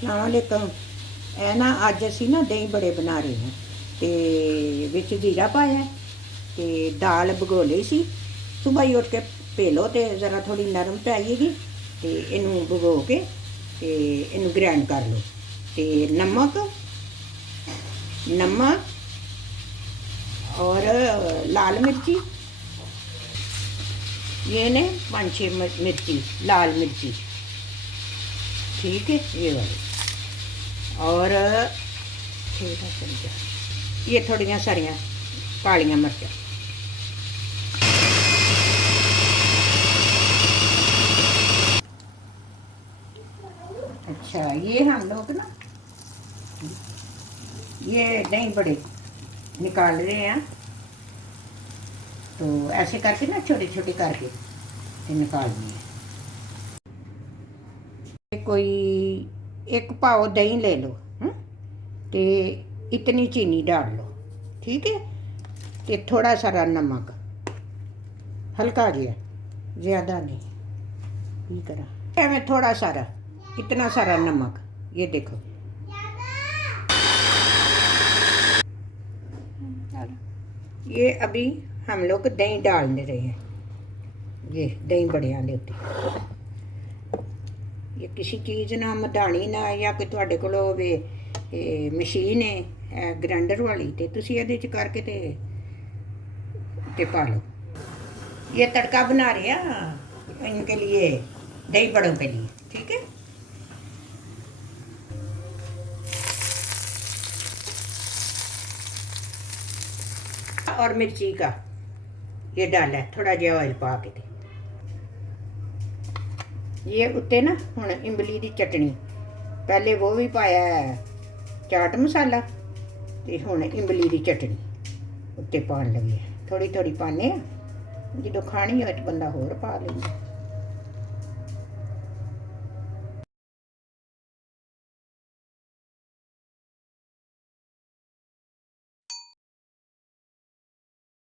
ਸਲਾਮੁਅਲੈਕਮ। ਇਹ ਨਾ ਅੱਜ ਅਸੀਂ ਨਾ ਦਹੀਂ ਬੜੇ ਬਣਾ ਰਹੇ ਹਾਂ ਤੇ ਵਿੱਚ ਜੀਰਾ ਪਾਇਆ ਤੇ ਦਾਲ ਭਗੋ ਲਈ ਸੀ। ਸੁਬਾਹ ਹੀ ਉੱਠ ਕੇ ਭੇ ਲਓ ਤੇ ਜ਼ਰਾ ਥੋੜੀ ਨਰਮ ਪੈ ਜਾਏਗੀ ਤੇ ਇਹਨੂੰ ਭਗੋ ਕੇ ਤੇ ਇਹਨੂੰ ਗ੍ਰਾਈਂਡ ਕਰ ਲਓ ਤੇ ਨਮਕ और लाल मिर्ची, ये ने 5-6 मिर्ची लाल मिर्ची, ठीक है, ये वाली, और थोड़ा चमचा ये थोड़ियाँ सारियाँ कालियाँ मिर्चा। अच्छा, ये हम लोग ना ये दही बड़े निकाल रहे हैं, तो ऐसे करके ना छोटे छोटे करके निकालनी है। कोई एक पाव दही ले लो, तो इतनी चीनी डाल लो, ठीक है, तो थोड़ा सारा नमक, हल्का जिया, ज़्यादा नहीं, ये करा मैं थोड़ा सारा, इतना सारा नमक, ये देखो, ये अभी हम लोग दही डालने रहे हैं। ये दही बड़े लेते, ये किसी चीज़ ना मधानी ना या कोई तुहाडे कोल होवे मशीन है ग्राइंडर वाली, तो तुसी इहदे च करके ते पा लो। ये तड़का बना रहे हैं इनके लिए, दही बड़ों के लिए, ठीक है। और मिर्ची का ये डाला है, थोड़ा जिहा ऑयल पा के, ये उत्ते ना हुण इमली दी चटनी, पहले वो भी पाया है चाट मसाला, ते हुण इमली दी चटनी उत्ते पाण लगी है, थोड़ी थोड़ी पाने, जो खानी हो तो बंदा होर पा लेंदा।